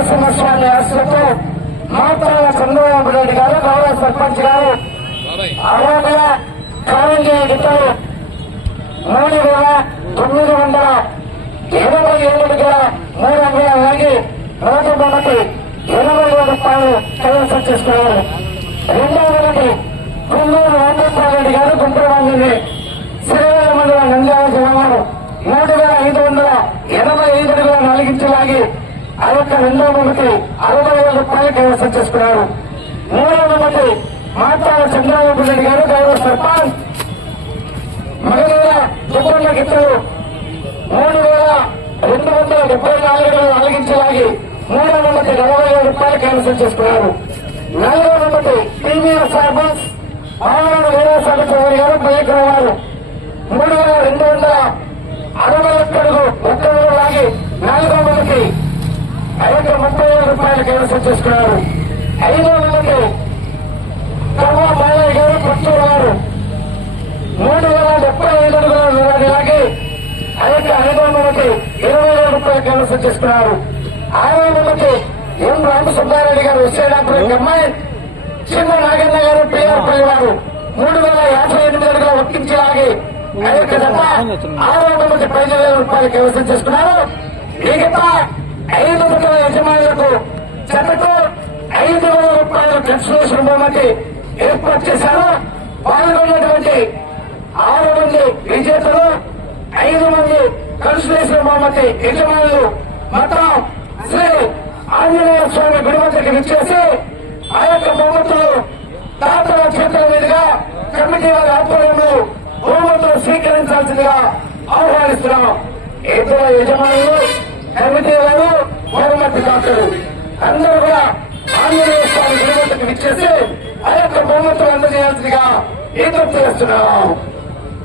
నరసింహస్వామి ఆశలతో మాత్రాల చంద్రబాబు నాయుడు గారు గౌరవ సర్పంచ్ గారు 60 కాలంజీ గిట్టలు 3,987 అలాగే నోటు బొమ్మకి 80,000 రూపాయలు కైవసం చేసుకున్నారు. రెండవది గుంటూరు రామేశ్వర రెడ్డి గారు గుంటూరు మందిని శ్రీవేల మండలం నంద్యాల జిల్లాలో 3,585 అడుగుల 4 ఇంచులు లాగి ఆ యొక్క రెండవ బొమ్మకి 60,000 రూపాయలు కైవసం చేసుకున్నారు. మూడవ బొమ్మకి మాట్లాడ చంద్రబాబు రెడ్డి గారు గౌరవ సర్పంచ్ మగధీర దుబ్బన్న గిట్టలు 3,274 అడుగుల 4 ఇంచులు లాగి మూడవ బొమ్మకి 40,000 రూపాయలు కైవసం చేసుకున్నారు. నాలుగవ బొమ్మకి టీవీఎస్ సర్పంచ్ ఆనాడు వేరే చౌదరి గారు పయ్యకుల వారు 3,261 అడుగు 1 అడుగు లాగి నాలుగవ బొమ్మకి 30,000 రూపాయలు కైవసం చేసుకున్నారు. ఐదవ బొమ్మకి కవ్వ బాలయ్య గారు పుత్తూరు వారు 3,075 అడుగుల లాగి ఆ యొక్క ఐదవ బొమ్మకి 20,000 రూపాయలు కైవసం చేసుకున్నారు. ఆరవ బొమ్మకి ఎం రామసుబ్బారెడ్డి గారు విశ్వనాథపురం అమ్మాయి చిన్న నాగన్న గారు పిఆర్పల్లి వారు 3,058 అడుగుల 1 ఇంచు లాగి ఆ యొక్క జత 6వ బొమ్మకి 15,000 రూపాయలు కైవసం చేసుకున్నారు. మిగతా 5 జతల యజమానులకు జతకు 5,000 రూపాయల కన్సలేషన్ బహుమతి ఏర్పాటు చేశారు. పాల్గొన్నటువంటి 6 మంది విజేతలు 5 మంది కన్సలేషన్ బహుమతి యజమానులు మొత్తం శ్రీ ఆంజనేయ స్వామి గుడి వద్దకు విచ్చేసి ఆ యొక్క బహుమతులు దాతల చేతుల మీదుగా కమిటీ వారి ఆధ్వర్యంలో బహుమతులు స్వీకరించాల్సిందిగా ఆహ్వానిస్తున్నాం. ఇతర యజమానులు కమిటీ వారు బహుమతి దాతలు అందరూ కూడా ఆంజనేయ స్వామి గుడి వద్దకు విచ్చేసి ఆ యొక్క బహుమతులు అందజేయాల్సిందిగా విజ్ఞప్తి చేస్తున్నాం.